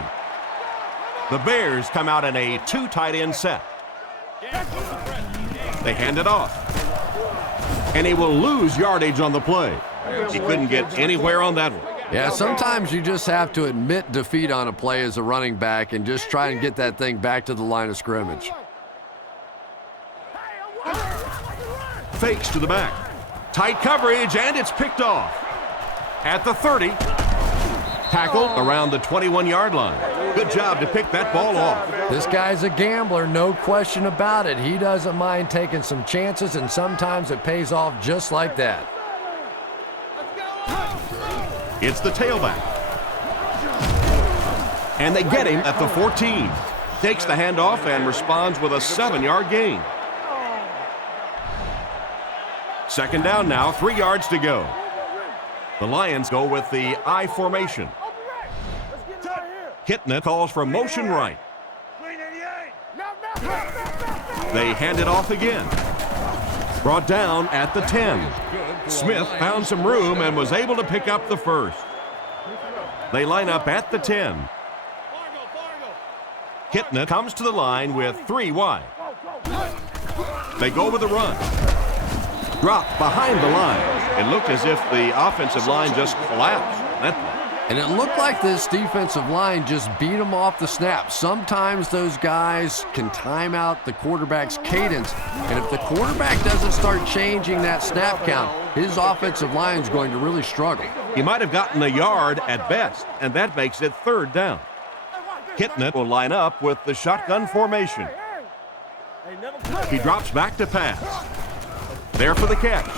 The Bears come out in a 2 tight end set. They hand it off. And he will lose yardage on the play. He couldn't get anywhere on that one. Yeah, sometimes you just have to admit defeat on a play as a running back and just try and get that thing back to the line of scrimmage. Fakes to the back. Tight coverage, and it's picked off. At the 30. Tackled around the 21-yard line. Good job to pick that ball off. This guy's a gambler, no question about it. He doesn't mind taking some chances, and sometimes it pays off just like that. It's the tailback. And they get him at the 14. Takes the handoff and responds with a 7-yard gain. Second down now, 3 yards to go. The Lions go with the I formation. Kitna calls for motion right. They hand it off again. Brought down at the 10. Smith found some room and was able to pick up the first. They line up at the 10. Kitna comes to the line with 3 wide. They go with the run. Drop behind the line. It looked as if the offensive line just collapsed. And it looked like this defensive line just beat them off the snap. Sometimes those guys can time out the quarterback's cadence, and if the quarterback doesn't start changing that snap count, his offensive line is going to really struggle. He might have gotten a yard at best, and that makes it 3rd down. Kitna will line up with the shotgun formation. He drops back to pass. There for the catch.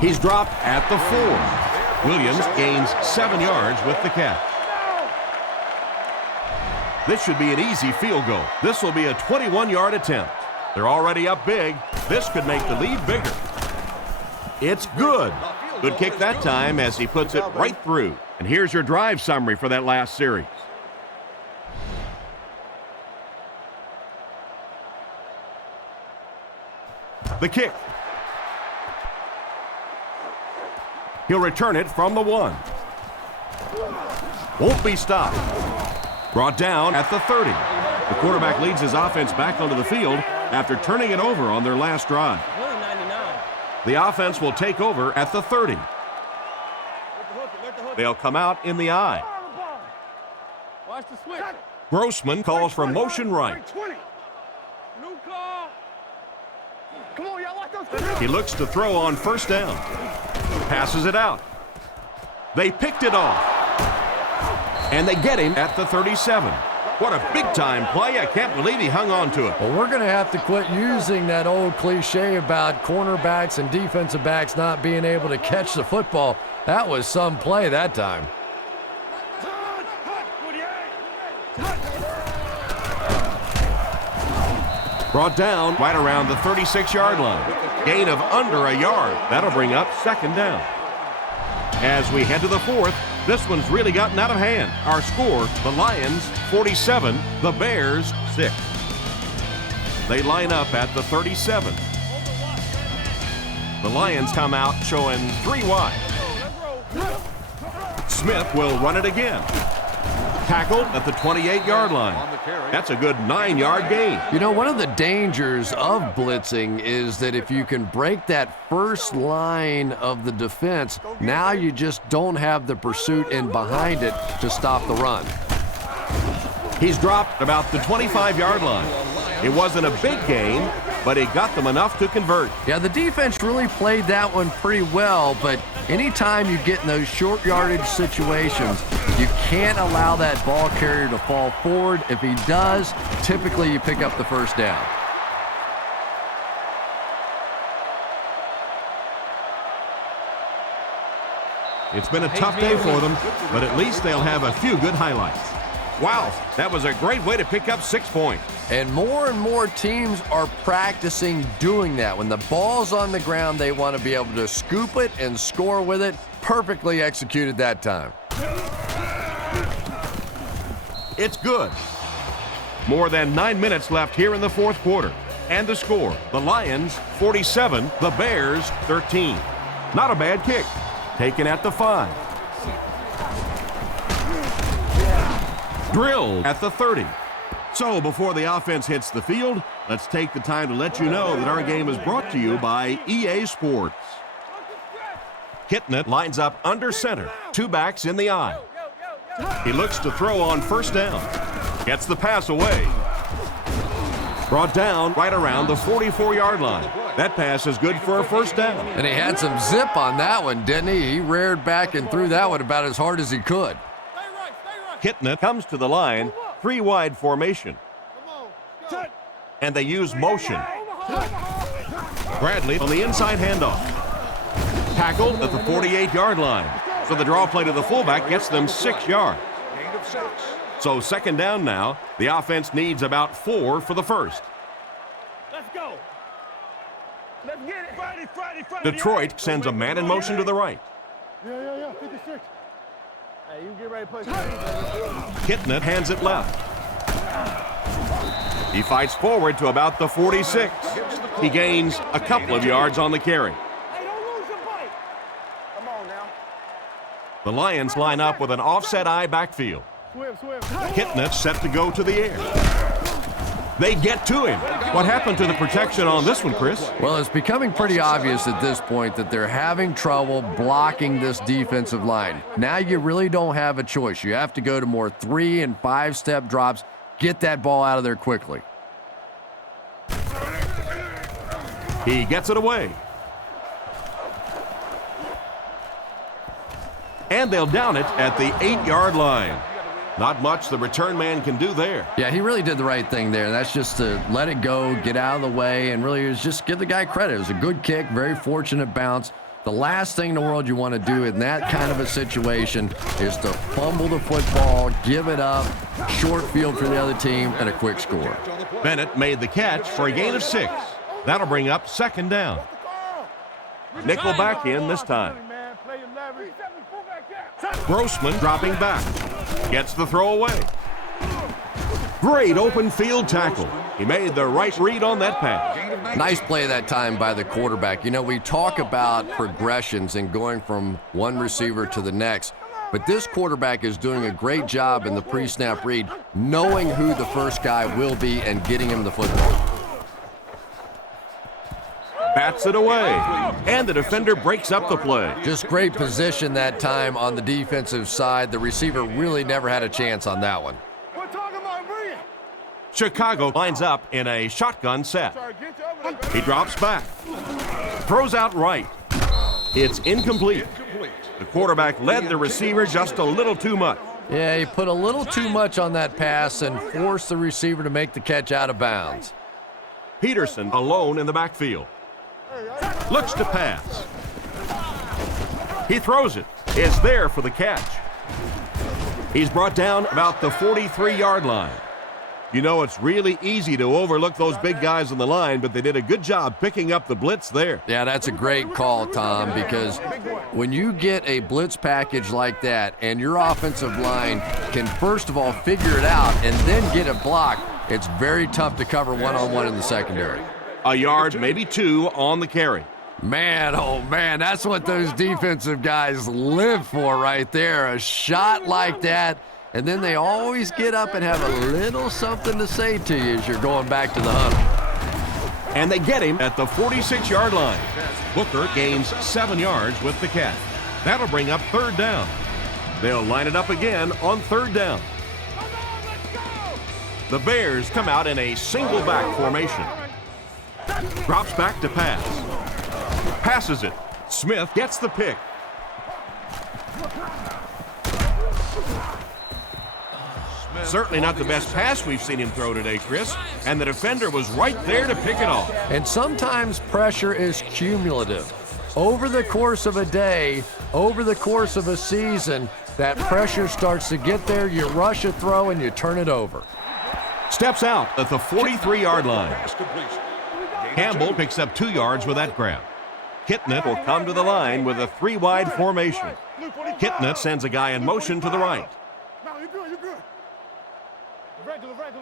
He's dropped at the 4. Williams gains 7 yards with the catch. This should be an easy field goal. This will be a 21-yard attempt. They're already up big. This could make the lead bigger. It's good. Good kick that time as he puts it right through. And here's your drive summary for that last series. The kick. He'll return it from the 1. Won't be stopped. Brought down at the 30. The quarterback leads his offense back onto the field after turning it over on their last drive. The offense will take over at the 30. They'll come out in the I. Watch the switch. Grossman calls for motion right. New call. Come on, y'all, watch those. He looks to throw on 1st down. Passes it out. They picked it off. And they get him at the 37. What a big-time play. I can't believe he hung on to it. Well, we're going to have to quit using that old cliche about cornerbacks and defensive backs not being able to catch the football. That was some play that time. Brought down right around the 36-yard line. Gain of under a yard. That'll bring up 2nd down. As we head to the 4th, this one's really gotten out of hand. Our score, the Lions 47, the Bears 6. They line up at the 37. The Lions come out showing 3 wide. Smith will run it again. Tackled at the 28-yard line. That's a good 9-yard gain. You know, one of the dangers of blitzing is that if you can break that first line of the defense, now you just don't have the pursuit in behind it to stop the run. He's dropped about the 25-yard line. It wasn't a big gain, but he got them enough to convert. Yeah, the defense really played that one pretty well, but anytime you get in those short yardage situations, you can't allow that ball carrier to fall forward. If he does, typically you pick up the 1st down. It's been a tough day for them, but at least they'll have a few good highlights. Wow, that was a great way to pick up 6 points. And more teams are practicing doing that. When the ball's on the ground, they want to be able to scoop it and score with it. Perfectly executed that time. It's good. More than 9 minutes left here in the 4th quarter. And the score, the Lions 47, the Bears 13. Not a bad kick. Taken at the 5. Drilled at the 30. So before the offense hits the field, let's take the time to let you know that our game is brought to you by EA Sports. Kitna lines up under center. 2 backs in the I. He looks to throw on 1st down. Gets the pass away. Brought down right around the 44-yard line. That pass is good for a 1st down. And he had some zip on that one, didn't he? He reared back and threw that one about as hard as he could. Kitna comes to the line, 3 wide formation. And they use motion. Bradley on the inside handoff. Tackled at the 48-yard line. So the draw play to the fullback gets them 6 yards. Gain of 6. So second down now. The offense needs about 4 for the first. Let's go. Let's get it. Friday. Detroit sends a man in motion to the right. Yeah. 56. Hey, you get ready to push. Kitna hands it left. He fights forward to about the 46. He gains a couple of yards on the carry. Hey, don't lose your bite. Come on now. The Lions line up with an offset eye backfield. Swim. Kitna set to go to the air. They get to him. What happened to the protection on this one, Chris? Well, it's becoming pretty obvious at this point that they're having trouble blocking this defensive line. Now you really don't have a choice. You have to go to more 3- and 5-step drops. Get that ball out of there quickly. He gets it away. And they'll down it at the 8-yard line. Not much the return man can do there. Yeah, he really did the right thing there. That's just to let it go, get out of the way, and really just give the guy credit. It was a good kick, very fortunate bounce. The last thing in the world you want to do in that kind of a situation is to fumble the football, give it up, short field for the other team, and a quick score. Bennett made the catch for a gain of 6. That'll bring up second down. Nickel back in this time. Grossman dropping back. Gets the throw away. Great open field tackle. He made the right read on that pass. Nice play that time by the quarterback. You know, we talk about progressions and going from one receiver to the next, but this quarterback is doing a great job in the pre-snap read, knowing who the first guy will be and getting him the football. Bats it away, and the defender breaks up the play. Just great position that time on the defensive side. The receiver really never had a chance on that one. We're talking about Bree. Chicago lines up in a shotgun set. He drops back, throws out right. It's incomplete. The quarterback led the receiver just a little too much. Yeah, he put a little too much on that pass and forced the receiver to make the catch out of bounds. Peterson alone in the backfield. Looks to pass. He throws it. It's there for the catch. He's brought down about the 43-yard line. You know, it's really easy to overlook those big guys on the line, but they did a good job picking up the blitz there. Yeah, that's a great call, Tom, because when you get a blitz package like that and your offensive line can first of all figure it out and then get it blocked, it's very tough to cover one-on-one in the secondary. A yard, maybe 2 on the carry. Man, oh man, that's what those defensive guys live for right there. A shot like that, and then they always get up and have a little something to say to you as you're going back to the huddle. And they get him at the 46-yard line. Booker gains 7 yards with the catch. That'll bring up third down. They'll line it up again on third down. The Bears come out in a single back formation. Drops back to pass. Passes it. Smith gets the pick. Certainly not the best pass we've seen him throw today, Chris. And the defender was right there to pick it off. And sometimes pressure is cumulative. Over the course of a day, over the course of a season, that pressure starts to get there, you rush a throw, and you turn it over. Steps out at the 43-yard line. Campbell picks up 2 yards with that grab. Kitna will come to the line with a 3-wide formation. Kitna sends a guy in motion to the right. No, you're good. Regular. Hey,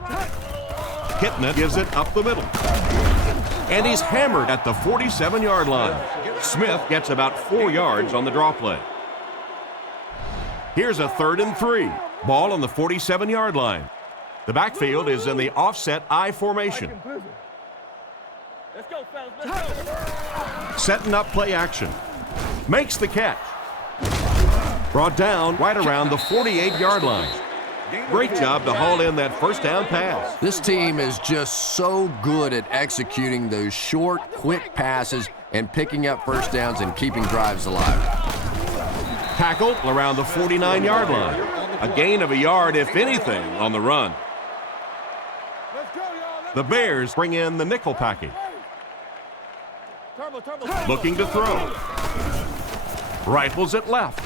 right. Kitna gives it up the middle. And he's hammered at the 47-yard line. Smith gets about 4 yards on the draw play. Here's a 3rd and 3. Ball on the 47-yard line. The backfield is in the offset I formation. Let's go, fellas. Let's go. Setting up play action. Makes the catch. Brought down right around the 48-yard line. Great job to haul in that first down pass. This team is just so good at executing those short, quick passes and picking up first downs and keeping drives alive. Tackled around the 49-yard line. A gain of a yard, if anything, on the run. The Bears bring in the nickel package. Turbo. Looking to throw. Rifles it left.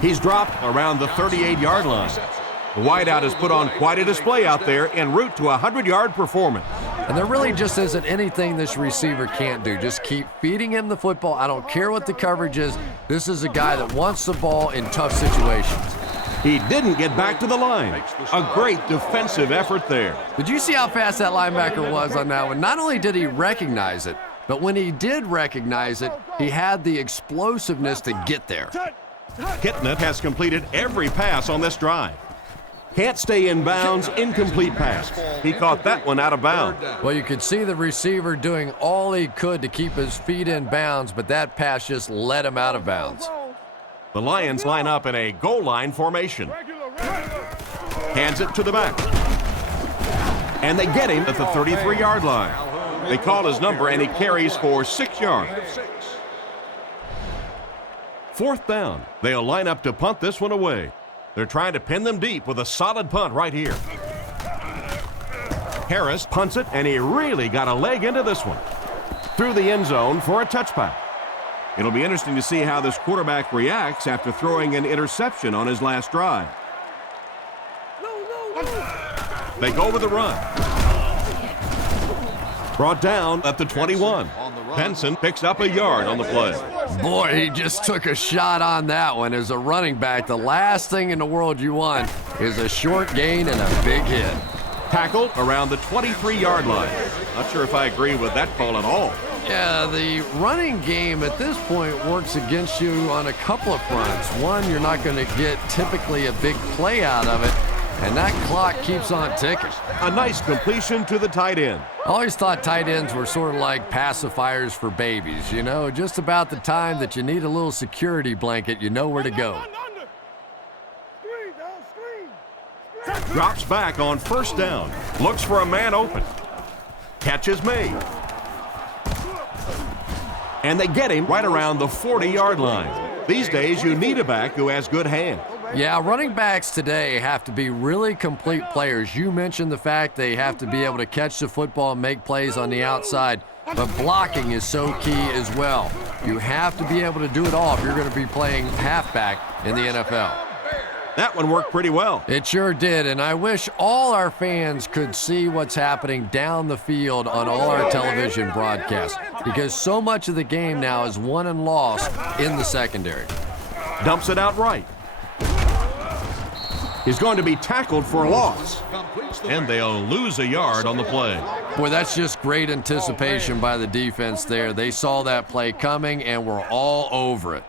He's dropped around the 38-yard line. The wideout has put on quite a display out there en route to a 100-yard performance. And there really just isn't anything this receiver can't do. Just keep feeding him the football. I don't care what the coverage is. This is a guy that wants the ball in tough situations. He didn't get back to the line. A great defensive effort there. Did you see how fast that linebacker was on that one? Not only did he recognize it, but when he did recognize it, he had the explosiveness to get there. Kitna has completed every pass on this drive. Can't stay in bounds, incomplete pass. He caught that one out of bounds. Well, you could see the receiver doing all he could to keep his feet in bounds, but that pass just let him out of bounds. The Lions line up in a goal line formation. Hands it to the back. And they get him at the 33-yard line. They call his number, and he carries for 6 yards. Fourth down. They'll line up to punt this one away. They're trying to pin them deep with a solid punt right here. Harris punts it, and he really got a leg into this one. Through the end zone for a touchback. It'll be interesting to see how this quarterback reacts after throwing an interception on his last drive. They go with the run. Brought down at the 21. Benson picks up a yard on the play. Boy, he just took a shot on that one. As a running back, the last thing in the world you want is a short gain and a big hit. Tackled around the 23-yard line. Not sure if I agree with that call at all. Yeah, the running game at this point works against you on a couple of fronts. One, you're not going to get typically a big play out of it, and that clock keeps on ticking. A nice completion to the tight end. I always thought tight ends were sort of like pacifiers for babies, you know, just about the time that you need a little security blanket, you know where to go. Drops back on first down. Looks for a man open. Catch is made. And they get him right around the 40-yard line. These days, you need a back who has good hands. Yeah, running backs today have to be really complete players. You mentioned the fact they have to be able to catch the football and make plays on the outside, but blocking is so key as well. You have to be able to do it all if you're going to be playing halfback in the NFL. That one worked pretty well. It sure did, and I wish all our fans could see what's happening down the field on all our television broadcasts, because so much of the game now is won and lost in the secondary. Dumps it out right. He's going to be tackled for a loss, and they'll lose a yard on the play. Boy, that's just great anticipation by the defense there. They saw that play coming and were all over it.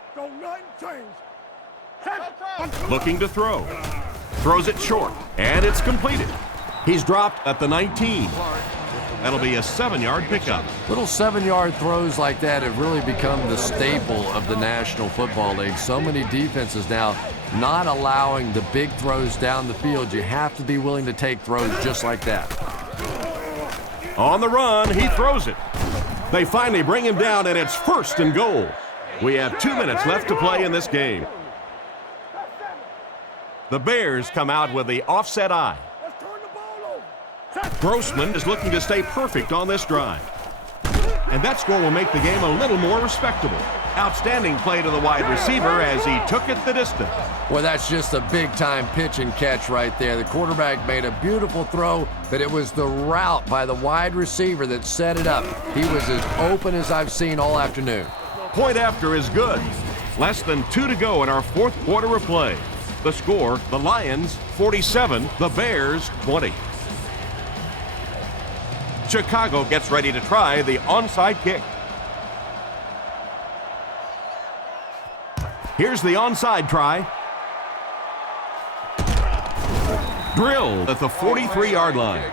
Looking to throw. Throws it short, and it's completed. He's dropped at the 19. That'll be a 7-yard pickup. Little 7-yard throws like that have really become the staple of the National Football League. So many defenses now not allowing the big throws down the field. You have to be willing to take throws just like that. On the run, he throws it. They finally bring him down, and it's 1st and goal. We have 2 minutes left to play in this game. The Bears come out with the offset eye. Grossman is looking to stay perfect on this drive. And that score will make the game a little more respectable. Outstanding play to the wide receiver as he took it the distance. Well, that's just a big-time pitch and catch right there. The quarterback made a beautiful throw, but it was the route by the wide receiver that set it up. He was as open as I've seen all afternoon. Point after is good. Less than 2 to go in our 4th quarter of play. The score, the Lions 47, the Bears 20. Chicago gets ready to try the onside kick. Here's the onside try. Drilled at the 43-yard line.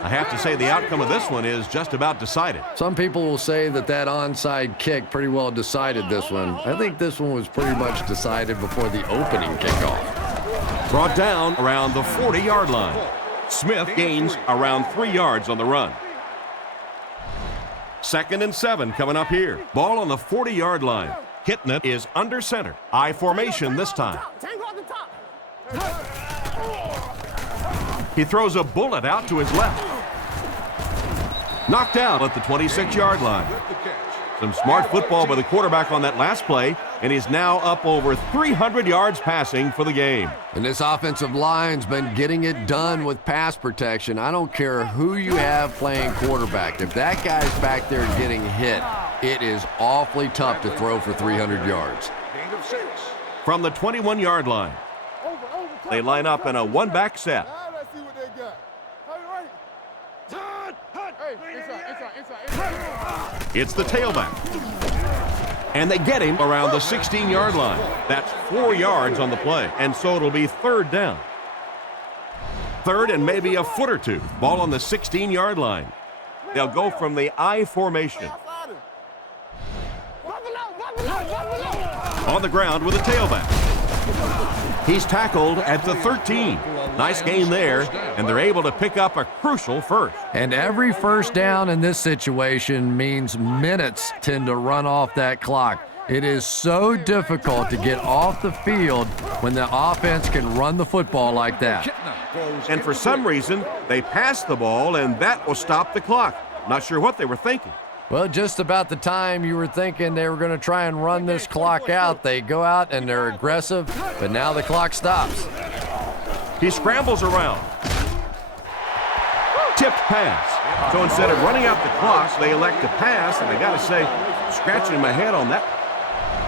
I have to say the outcome of this one is just about decided. Some people will say that onside kick pretty well decided this one. I think this one was pretty much decided before the opening kickoff. Brought down around the 40-yard line. Smith gains around 3 yards on the run. 2nd and 7 coming up here. Ball on the 40-yard line. Kitna is under center. I formation this time. He throws a bullet out to his left. Knocked out at the 26-yard line. Some smart football by the quarterback on that last play, and he's now up over 300 yards passing for the game. And this offensive line's been getting it done with pass protection. I don't care who you have playing quarterback. If that guy's back there getting hit, it is awfully tough to throw for 300 yards. From the 21-yard line, they line up in a one-back set. Now let's see what they got. It's the tailback. And they get him around the 16-yard line. That's 4 yards on the play, and so it'll be third down. Third and maybe a foot or two. Ball on the 16-yard line. They'll go from the I formation. On the ground with a tailback. He's tackled at the 13. Nice gain there, and they're able to pick up a crucial first. And every first down in this situation means minutes tend to run off that clock. It is so difficult to get off the field when the offense can run the football like that. And for some reason, they pass the ball, and that will stop the clock. Not sure what they were thinking. Well, just about the time you were thinking they were going to try and run this clock out, they go out and they're aggressive, but now the clock stops. He scrambles around. Tipped pass. So instead of running out the clock, they elect to pass, and I got to say, scratching my head on that.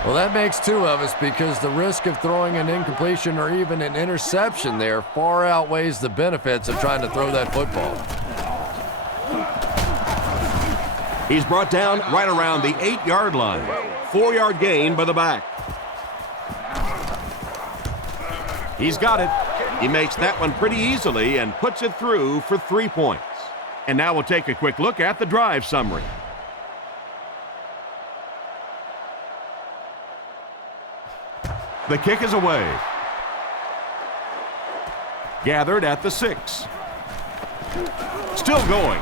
Well, that makes two of us because the risk of throwing an incompletion or even an interception there far outweighs the benefits of trying to throw that football. He's brought down right around the 8-yard line. 4-yard gain by the back. He's got it. He makes that one pretty easily and puts it through for 3 points. And now we'll take a quick look at the drive summary. The kick is away. Gathered at the 6. Still going.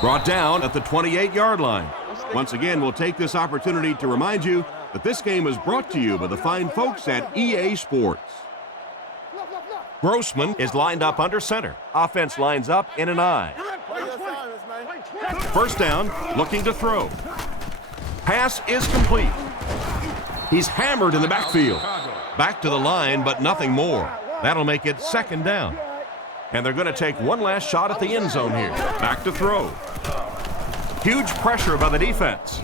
Brought down at the 28-yard line. Once again, we'll take this opportunity to remind you that this game is brought to you by the fine folks at EA Sports. Grossman is lined up under center. Offense lines up in an I. First down, looking to throw. Pass is complete. He's hammered in the backfield. Back to the line, but nothing more. That'll make it second down. And they're going to take one last shot at the end zone here. Back to throw. Huge pressure by the defense.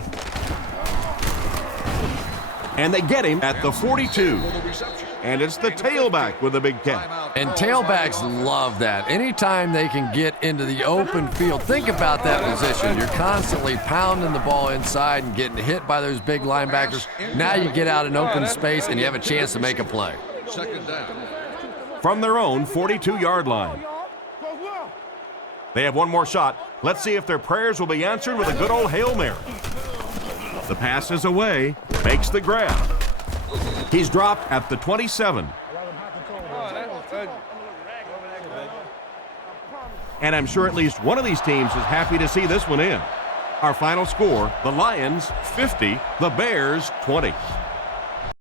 And they get him at the 42. And it's the tailback with a big catch. And tailbacks love that. Anytime they can get into the open field, think about that position. You're constantly pounding the ball inside and getting hit by those big linebackers. Now you get out in open space and you have a chance to make a play. Second down. From their own 42-yard line. They have one more shot. Let's see if their prayers will be answered with a good old Hail Mary. The pass is away, makes the grab. He's dropped at the 27. And I'm sure at least one of these teams is happy to see this one in. Our final score, the Lions 50, the Bears 20.